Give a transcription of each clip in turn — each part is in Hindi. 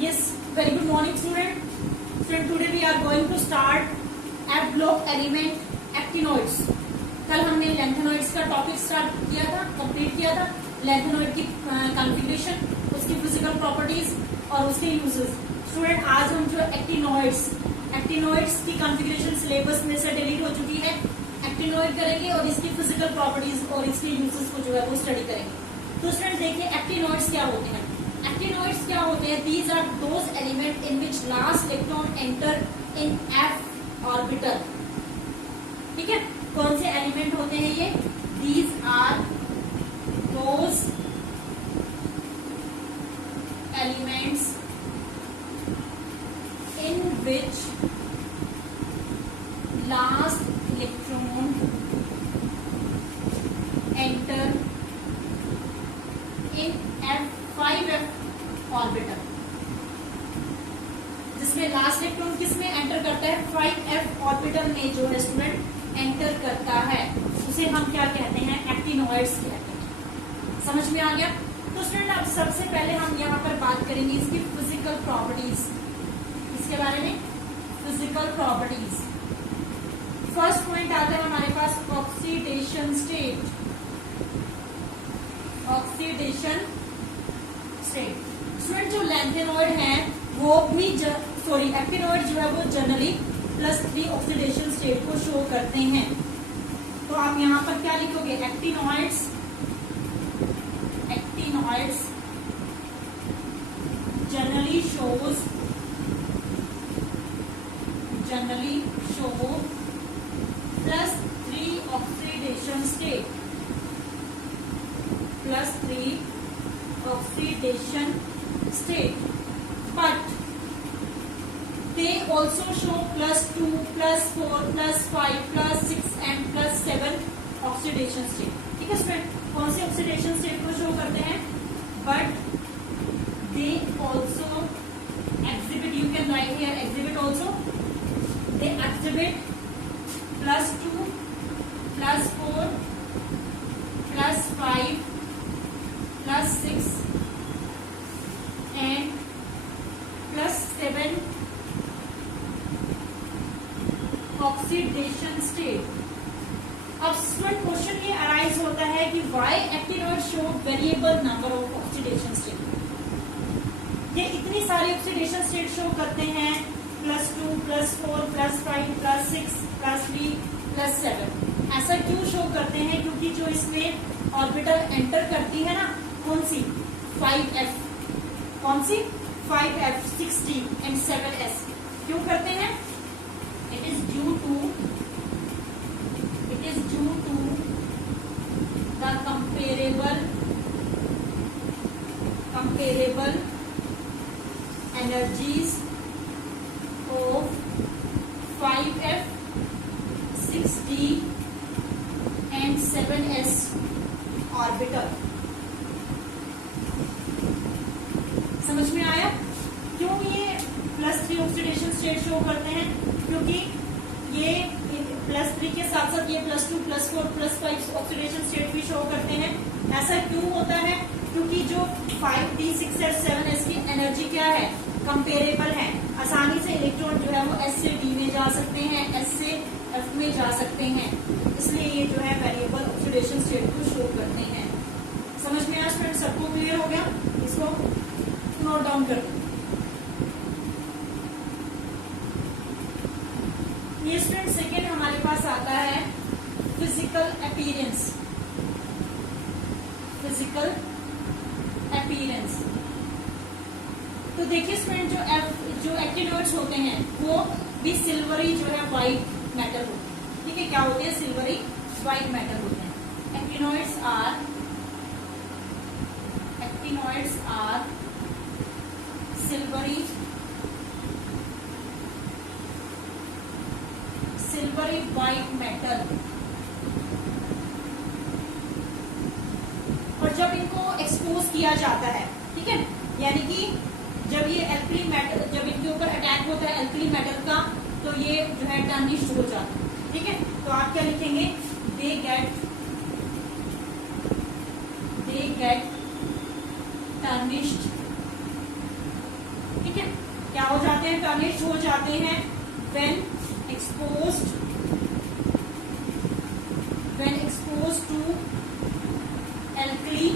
Yes, very good morning student. Student, today we are going to start F block element actinoids. कल हमने लैंथेनॉइड्स का टॉपिक स्टार्ट किया था, कंप्लीट किया था. लैंथेनॉइड की कॉन्फ़िगरेशन, उसकी फिजिकल प्रॉपर्टीज और उसके यूजेस. स्टूडेंट, आज हम जो एक्टिनॉइड्स की कॉन्फ़िगरेशन सिलेबस में से डिलीट हो चुकी है, एक्टिनॉइड करेंगे और इसकी फिजिकल प्रॉपर्टीज और इसके यूजेस को जो है वो स्टडी करेंगे. तो स्टूडेंट देखिए, एक्टिनॉइड्स क्या होते हैं. Actinoids क्या होते हैं? These are those elements in which last electron enter in f orbital. ठीक है, कौन से एलिमेंट होते हैं ये? These are those elements in which last electron enter in f5f orbital, जिसमें लास्ट इलेक्ट्रॉन किस में एंटर करता है? 5f ऑर्बिटल में जो है स्टूडेंट एंटर करता है, उसे हम क्या कहते हैं? एक्टिनॉइड्स कहते हैं. समझ में आ गया? तो स्टूडेंट, अब सबसे पहले हम यहाँ पर बात करेंगे इसकी फिजिकल प्रॉपर्टीज. इसके बारे में फिजिकल प्रॉपर्टीज. फर्स्ट पॉइंट आता है हमारे पास oxidation state. Oxidation state. Student, जो लैंथेनॉइड है वो भी एक्टिनॉइड जो है वो जनरली +3 ऑक्सीडेशन स्टेट को शो करते हैं. तो आप यहाँ पर क्या लिखोगे? Actinoids generally show +3 oxidation state. +3 oxidation state, but they also show +2, +4, +5, +6 and +7 oxidation state. ठीक है स्टूडेंट, कौन सी ऑक्सीडेशन स्टेट को शो करते हैं? But they also exhibit, you can write here exhibit also, they exhibit +2, +4, +5, +6 and +7 oxidation state. अब स्टूडेंट, क्वेश्चन ये अराइज होता है कि why actinoid show variable number of oxidation state. ये इतनी सारी ऑक्सीडेशन स्टेट शो करते हैं, +2, +4, +5, +6, +3, +7. ऐसा क्यों शो करते हैं? क्योंकि जो इसमें ऑर्बिटल एंटर करती है ना, कौन सी? 5f. कौन सी? 5f, 6d and 7s. क्यों करते हैं? It is due to the comparable energies of 5f, 6d and 7s orbital. समझ में आया? क्यों ये +3 ऑक्सीडेशन स्टेट शो करते हैं? क्योंकि ये +3 के साथ साथ ये +2, +4, +5 ऑक्सीडेशन स्टेट भी शो करते हैं. ऐसा क्यों होता है? क्योंकि जो 5d, 6s, 7s की एनर्जी क्या है? कंपेरेबल है. आसानी से इलेक्ट्रॉन जो है वो s से d में जा सकते हैं, s से f में जा सकते हैं. इसलिए ये जो है वेरिएबल ऑक्सीडेशन स्टेट को शो करते हैं. समझ में आया स्टूडेंट? सबको क्लियर हो गया? इसको नोट डाउन कर दो. ये स्टूडेंट सेकेंड हमारे पास आता है फिजिकल अपीयरेंस. तो देखिए स्टूडेंट, जो एक्टिनॉइड्स होते हैं वो भी सिल्वरी जो है व्हाइट मेटल होते हैं. ठीक है, क्या होते हैं? सिल्वरी व्हाइट मेटल होते हैं. Actinoids are silvery white metal. और जब इनको एक्सपोज किया जाता है, ठीक है, यानी कि जब ये एल्कली मेटल, जब इनके ऊपर अटैक होता है एल्कली मेटल का, तो ये जो है टर्निश्ड हो जाता है. ठीक है, तो आप क्या लिखेंगे? They get tarnished. ठीक है, क्या हो जाते हैं, टर्निश हो जाते हैं when exposed to alkali,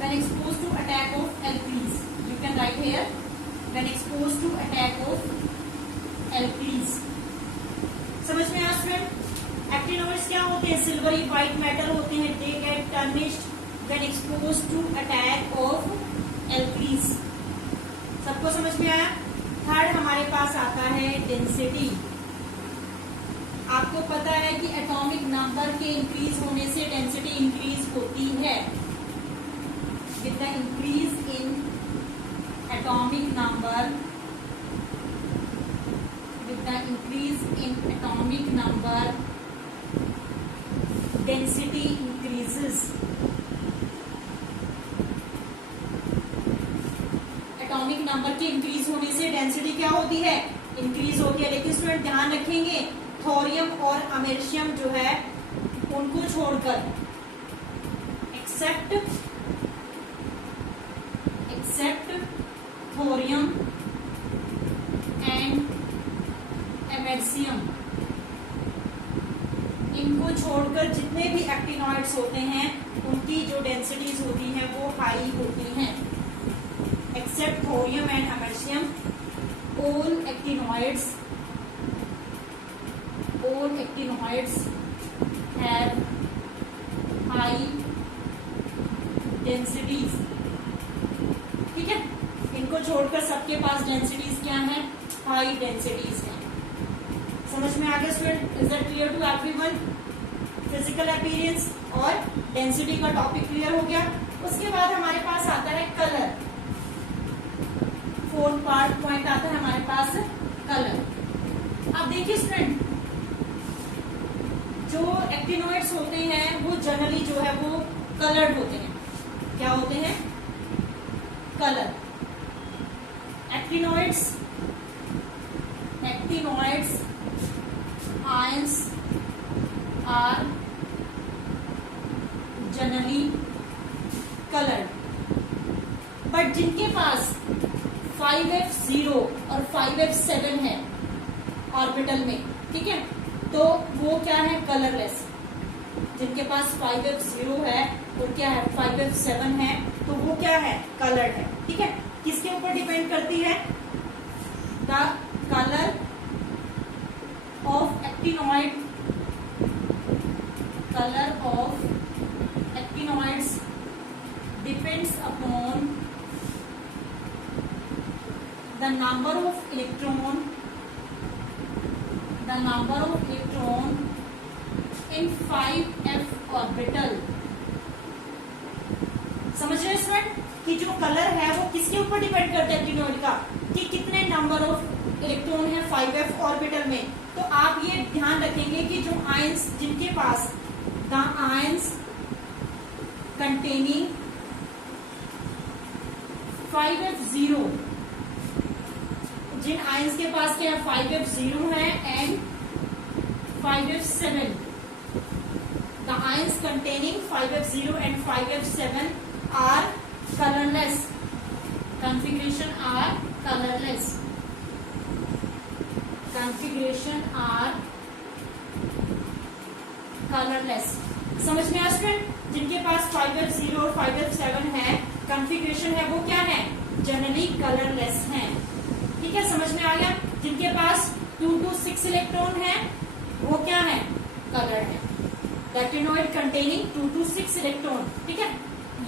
when exposed to attack of alkalis. You can write here, when exposed to attack of alkalis. समझ में आया स्टूडेंट? एक्टिनोइड्स क्या होते हैं, सिल्वरी व्हाइट मेटल होते हैं, they get tarnished when exposed to attack of alkalis. सबको समझ में आया? थर्ड हमारे पास आता है डेंसिटी. आपको पता है कि एटॉमिक नंबर के इंक्रीज होने से डेंसिटी इंक्रीज होती है. With the increase in atomic number, with the increase in atomic number density increases. Atomic number के इंक्रीज होने से डेंसिटी क्या होती है, इंक्रीज होती है. लेकिन स्टूडेंट ध्यान रखेंगे, थोरियम और अमेरिशियम जो है उनको छोड़कर, एक्सेप्ट थोरियम एंड अमेरिशियम, इनको छोड़कर जितने भी एक्टिनॉइड्स होते हैं उनकी जो डेंसिटीज होती हैं वो हाई होती हैं. Except thorium and americium, all actinoids have high densities. ठीक है, इनको छोड़कर सबके पास डेंसिटीज क्या है, हाई डेंसिटीज है. समझ में आ गया student? Is that clear to everyone? Physical appearance और डेंसिटी का टॉपिक क्लियर हो गया. उसके बाद हमारे पास आता है कलर. फोर्थ पार्ट पॉइंट आता है हमारे पास कलर. अब देखिए स्टूडेंट, जो एक्टिनोइड्स होते हैं वो जनरली जो है वो कलर्ड होते हैं. क्या होते हैं? Colour. Actinoids ions are generally coloured. But जिनके पास 5f0 और 5f7 है ऑर्बिटल में, ठीक है, तो वो क्या है, कलरलेस. जिनके पास 5f0 है और क्या है, 5f7 है, तो वो क्या है, कलर्ड है. ठीक है, किसके ऊपर डिपेंड करती है? The colour of actinoid, colour of actinoids depends upon the number of electron in 5f orbital. समझ रहे हैं स्टूडेंट कि जो कलर है वो किसके ऊपर डिपेंड करता है एक्टिनॉइड का, कि कितने नंबर ऑफ इलेक्ट्रॉन है 5f ऑर्बिटल में. तो आप ये ध्यान रखेंगे कि जो आयंस जिनके पास द आयंस कंटेनिंग 5f0, जिन आयंस के पास क्या है, 5f0 है and 5f7, the ions containing 5f0 and 5f7 are colourless. configuration are colorless. समझ में आ स्टूडेंट? जिनके पास 5f0 और 5f7 है, कॉन्फ़िगरेशन है वो क्या है, जनरली कलरलेस है. ठीक है, समझ में आ गया? जिनके पास 2 to 6 इलेक्ट्रॉन है वो क्या है, कलर्ड है. Actinoid containing 2 to 6 electron. ठीक है,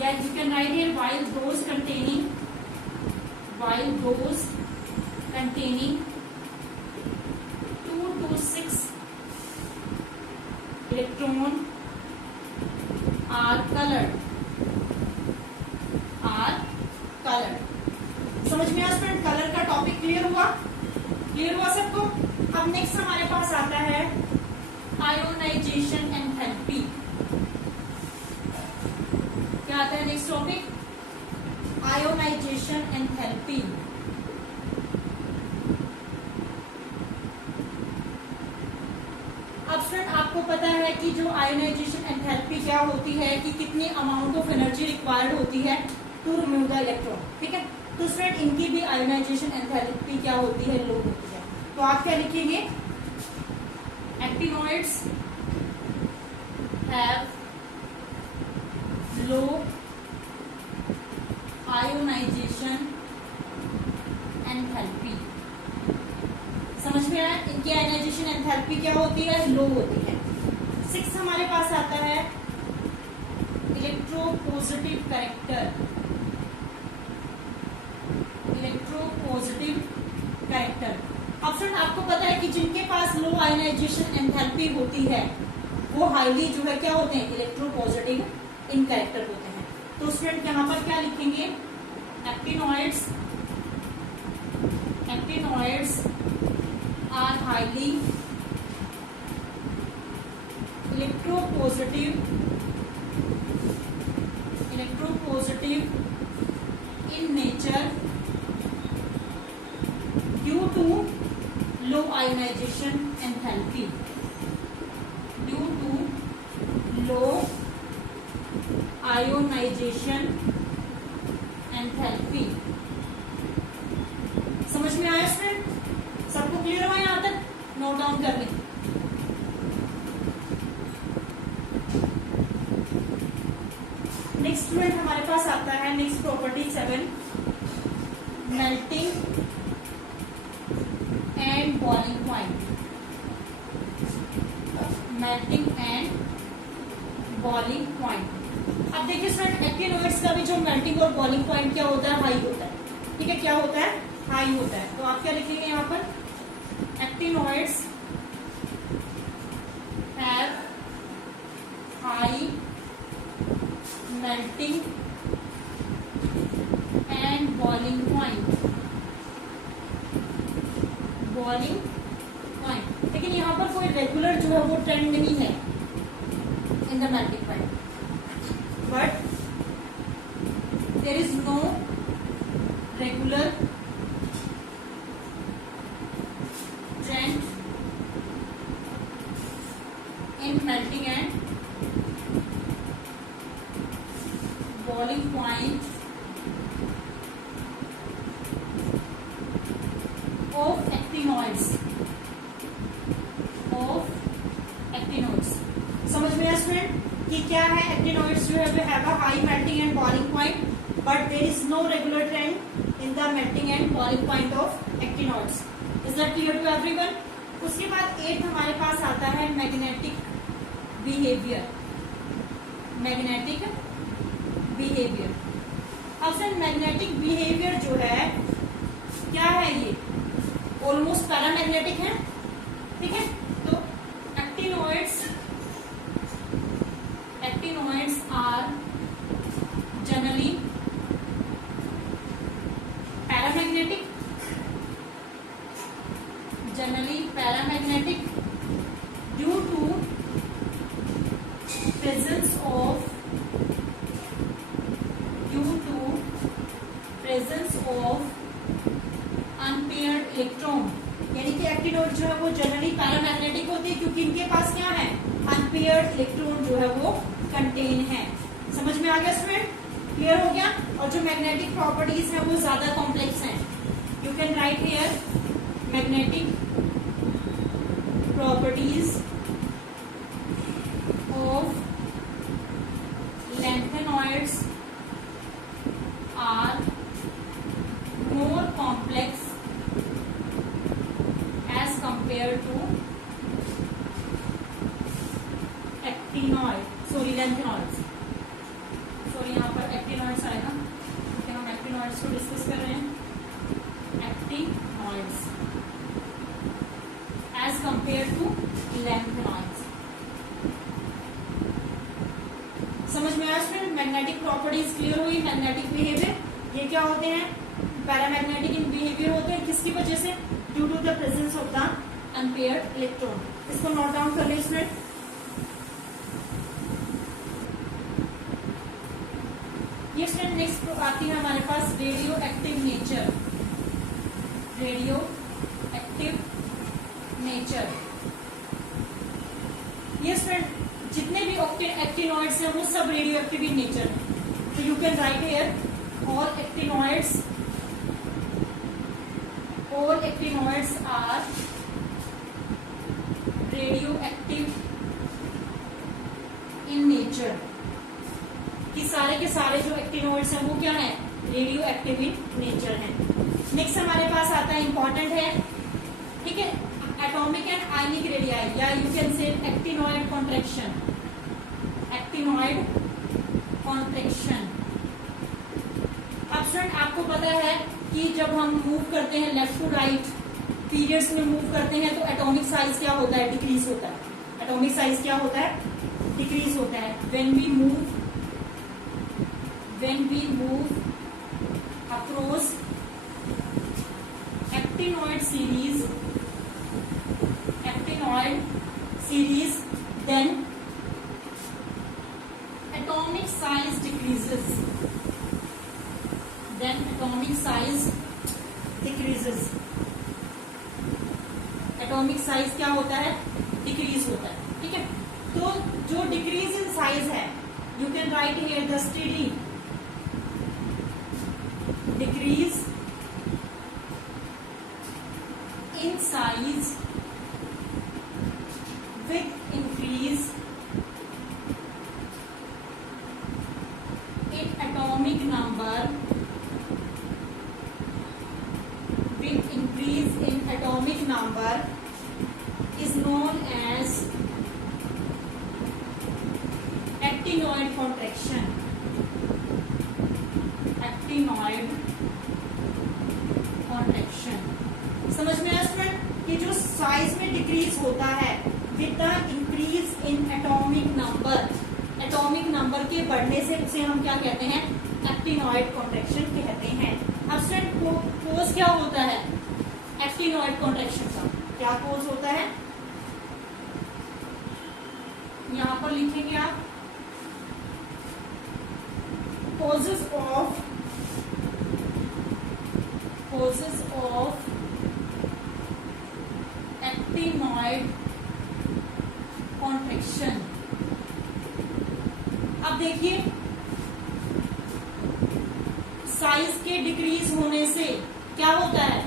या you can write here while those containing 2 to 6 electron are colored. समझ में आ स्टूडेंट? कलर का टॉपिक क्लियर हुआ सबको? अब नेक्स्ट हमारे पास आता है आयोनाइजेशन एंथैल्पी. क्या आता है नेक्स्ट टॉपिक? Ionisation enthalpy. अब स्टूडेंट आपको पता है कि जो आयोनाइजेशन एंथैल्पी क्या होती है, कि कितनी अमाउंट ऑफ एनर्जी रिक्वायर्ड होती है टू रिमूव द इलेक्ट्रॉन, ठीक है। तो स्टूडेंट इनकी भी आयोनाइजेशन एंथैल्पी क्या होती है, लो होती है। तो आप क्या लिखेंगे, actinoids have low ionization enthalpy. समझ में आया, इनकी आयोनाइजेशन एंथैल्पी क्या होती है, लो होती है। 6 हमारे पास आता है इलेक्ट्रोपॉजिटिव कैरेक्टर, इलेक्ट्रोपॉजिटिव कैरेक्टर। अब फ्रेंड आपको पता है कि जिनके पास लो आयोनाइजेशन एंथैल्पी होती है वो हाईली जो है क्या होते हैं, इलेक्ट्रोपॉजिटिव इन कैरेक्टर होते हैं। तो स्टूडेंट यहाँ पर क्या लिखेंगे, actinoids, actinoids are highly electropositive, electropositive in nature due to low ionization enthalpy, due to low ionization enthalpy। समझ में आया स्टूडेंट, सबको क्लियर हुआ यहाँ तक, नोट डाउन कर लें। नेक्स्ट स्टूडेंट हमारे पास आता है next property 7, melting and boiling point, melting and boiling point. अब देखिए स्टूडेंट एक्टिनॉइड्स का भी जो मेल्टिंग और बॉइलिंग पॉइंट क्या होता है, हाई होता है, ठीक है। क्या होता है, हाई होता है। तो आप क्या लिखेंगे यहाँ पर, actinoids have high melting and boiling point, boiling point। लेकिन यहाँ पर कोई रेगुलर जो है वो ट्रेंड नहीं है in the melting point, but there is no regular trend in melting and boiling point of actinoids, of actinoids। समझ में आया स्टूडेंट कि क्या है, एक्टिनॉइड्स जो है they have a high melting and boiling point, but there is no regular trend in the melting and boiling point of actinoids. Is that clear to everyone. उसके बाद 8 हमारे पास आता है मैग्नेटिक बिहेवियर, मैग्नेटिक बिहेवियर। अब सर मैग्नेटिक बिहेवियर जो है क्या है, ये ऑलमोस्ट पैरामैग्नेटिक है, ठीक है। तो actinoids, actinoids are generally paramagnetic, generally paramagnetic due to presence of, presence of unpaired electron। यानी कि एक्टिनॉइड जो है वो जनरली पैरामैग्नेटिक होती है क्योंकि इनके पास क्या है, अनपेयर्ड इलेक्ट्रॉन जो है वो कंटेन है। समझ में आ गया स्टूडेंट, क्लियर हो गया। और जो मैग्नेटिक प्रॉपर्टीज है वो ज्यादा कॉम्प्लेक्स हैं। You can write here magnetic properties of lanthanoids are more complex as compared to actinoid, sorry lanthanoids, sorry यहाँ पर actinoids आएगा क्योंकि हम actinoids को डिस्कस कर रहे हैं। actinoids as compared to lanthanoids। समझ में आया स्टूडेंट, मैग्नेटिक प्रॉपर्टीज क्लियर हुई। मैग्नेटिक बिहेवियर ये क्या होते हैं, पैरामैग्नेटिक इन बिहेवियर होते हैं, किसकी वजह से, due to the presence of the unpaired electron. इसको नोट डाउन कर ले स्टूडेंट। ये स्टूडेंट नेक्स्ट आती है हमारे पास radioactive nature, radioactive nature. ये स्टूडेंट जितने भी एक्टिनॉइड्स हैं वो सब रेडियो एक्टिव इन नेचर है। तो you can write here all actinoids are radioactive in nature, कि सारे के सारे जो एक्टिनोइड्स हैं वो क्या है, रेडियो एक्टिव इन नेचर है। नेक्स्ट हमारे पास आता है, इंपॉर्टेंट है, ठीक है, एटॉमिक एंड आयनिक रेडियाई, या you can say actinoid contraction, actinoid contraction. अब स्टूडेंट आपको पता है कि जब हम मूव करते हैं लेफ्ट टू राइट पीरियड्स में मूव करते हैं तो एटॉमिक साइज क्या होता है, डिक्रीज होता है। एटॉमिक साइज क्या होता है, डिक्रीज होता है। When we move across actinoid series then atomic size decreases, atomic size क्या होता है, डिक्रीज होता है, ठीक है। तो जो डिक्रीज इन साइज है, you can write here the steady decrease in size with increase in atomic number, is known as actinoid contraction. समझ में आया स्टूडेंट, कि जो साइज में डिक्रीज होता है with the increase in atomic number के बढ़ने से उसे हम क्या कहते हैं, एक्टिनोइड कॉन्ट्रैक्शन कहते हैं। अब स्टूडेंट कोज क्या होता है एक्टिनोइड कॉन्ट्रैक्शन का, क्या कोज होता है, यहां पर लिखेंगे आप, causes of actinoid contraction। अब देखिए साइज के डिक्रीज होने से क्या होता है,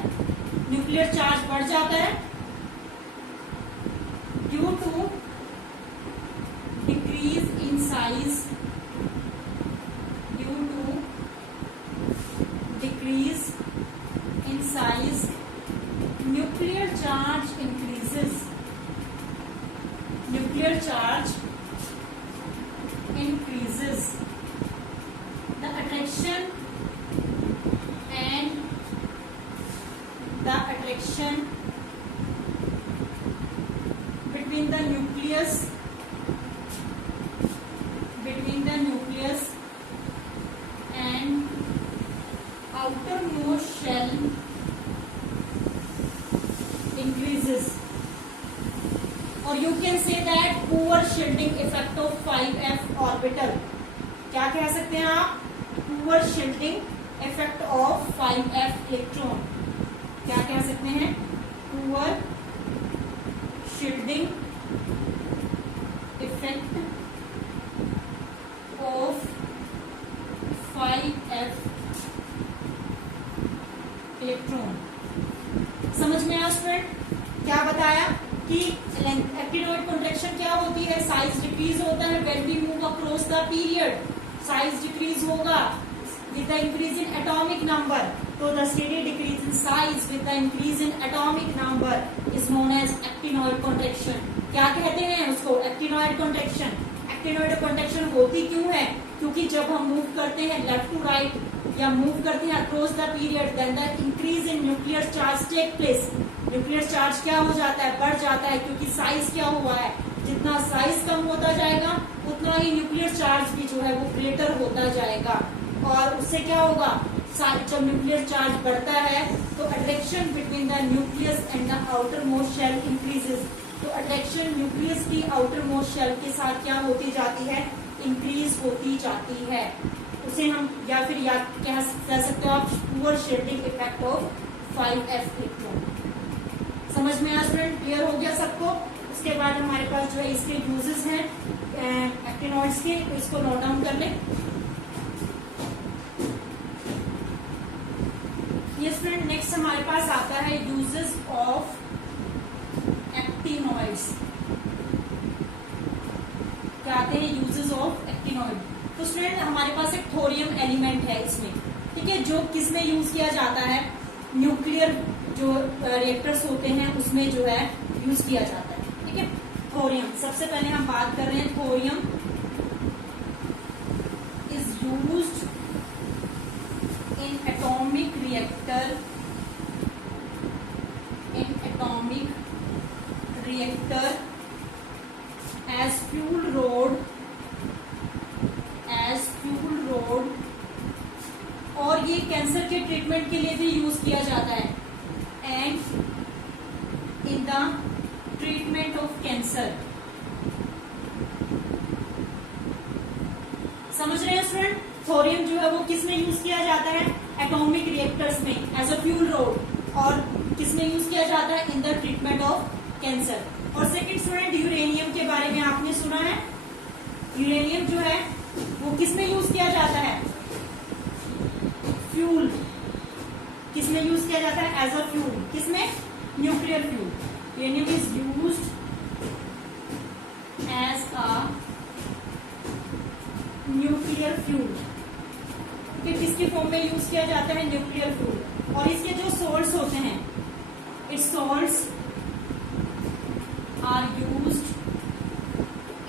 न्यूक्लियर चार्ज बढ़ जाता है due to decrease in size, nuclear charge increases, the attraction between the nucleus and outermost shell increases, or you can say that poor shielding effect of 5f orbital। क्या कह सकते हैं आप, poor shielding effect of 5f electron, क्या कह सकते हैं, poor shielding effect of 5f electron. समझ में आया स्टूडेंट, क्या बताया कि एक्टिनोइड कॉन्ट्रैक्शन क्या होती है, साइज डिक्रीज होता है when we move across the period, size decrease होगा with the increase in atomic number, तो the steady decrease in size with the increase in atomic number is known as actinoid contraction. क्या कहते हैं उसको, एक्टिनोइड कॉन्ट्रैक्शन। एक्टिनोइड कॉन्ट्रैक्शन होती क्यों है, क्योंकि जब हम मूव करते हैं लेफ्ट टू राइट या मूव करते हैं across the period, then the increase in nuclear charge take place, nuclear charge क्या हो जाता है, बढ़ जाता है, क्योंकि साइज क्या हुआ है, जितना साइज कम होता जाएगा उतना ही न्यूक्लियर चार्ज भी जो है वो ग्रेटर होता जाएगा, और उससे क्या होगा, जब न्यूक्लियर चार्ज बढ़ता है तो attraction between the nucleus and the outermost shell increases, तो अट्रैक्शन न्यूक्लियस की आउटर मोस्ट शेल के साथ क्या होती जाती है, इंक्रीज होती जाती है। उसे हम या फिर कह सकते हो आप poor shielding effect of 5f electron. समझ में आया स्टूडेंट, क्लियर हो गया सबको। उसके बाद हमारे पास जो है इसके यूजेस हैं एक्टिनोइड्स के, तो इसको नोट डाउन कर लें। हमारे पास आता है यूजेस ऑफ एक्टिनॉइड्स। क्या आते हैं यूजेस ऑफ एक्टिनॉइड? तो स्टूडेंट हमारे पास एक थोरियम एलिमेंट है इसमें, ठीक है, जो किसमें यूज किया जाता है? न्यूक्लियर जो रिएक्टर्स होते हैं उसमें जो है यूज किया जाता है, ठीक है। थोरियम, सबसे पहले हम बात कर रहे हैं thorium is used in atomic reactor, as fuel rod, और ये कैंसर के ट्रीटमेंट के लिए भी यूज किया जाता है, and in the treatment of cancer. समझ रहे हैं स्टूडेंट? थोरियम जो है वो किसमें यूज किया जाता है? एटॉमिक रिएक्टर्स में एज अ फ्यूल रोड, और किसमें यूज किया जाता है? In the treatment of cancer. और सेकंड स्टूडेंट, यूरेनियम के बारे में आपने सुना है। यूरेनियम जो है वो किसमें यूज किया जाता है? फ्यूल। किसमें यूज किया जाता है? As a fuel. किसमें? Nuclear fuel. Uranium is used as a nuclear fuel. किसकी फॉर्म में यूज किया जाता है? Nuclear fuel. और इसके जो सोल्ट्स होते हैं, its salts are used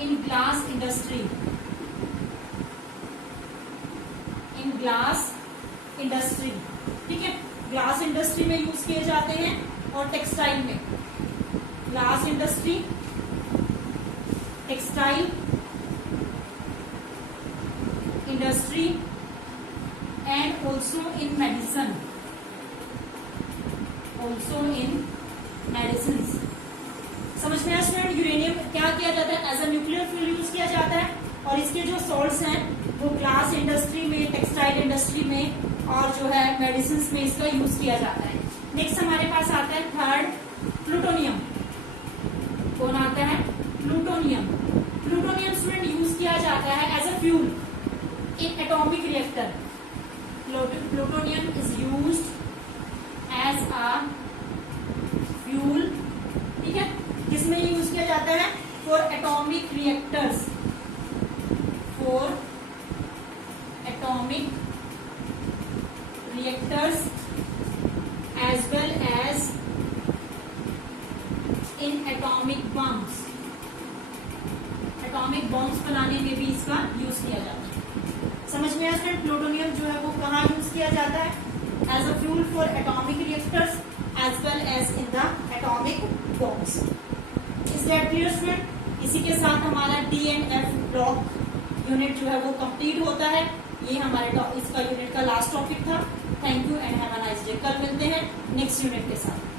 in glass industry, ठीक है। ग्लास इंडस्ट्री में यूज किए जाते हैं और टेक्सटाइल में। Glass industry, textile industry and also in medicine, समझ में आया स्टूडेंट? यूरेनियम क्या किया जाता है? As a nuclear fuel use किया जाता है, और इसके जो सोर्स हैं वो ग्लास इंडस्ट्री में, टेक्सटाइल इंडस्ट्री में और जो है मेडिसिन में इसका यूज किया जाता है। नेक्स्ट हमारे पास आता है थर्ड, प्लूटोनियम। कौन आता है? प्लूटोनियम। प्लूटोनियम स्टूडेंट यूज किया जाता है as a fuel in atomic reactor. Plutonium is used as a fuel, ठीक है। किसमें यूज किया जाता है? For atomic reactors, as well as in atomic bombs। Atomic bombs बनाने में भी इसका यूज किया जाता है। समझ में आया स्टूडेंट? प्लूटोनियम जो है वो कहाँ यूज किया जाता है? As a fuel for atomic reactors as well as in the atomic bombs. Is that clear student? इसी के साथ हमारा D&F ब्लॉक यूनिट जो है वो कंप्लीट होता है। ये हमारे इसका यूनिट का लास्ट टॉपिक था। Thank you and have a nice day. कल मिलते हैं नेक्स्ट यूनिट के साथ।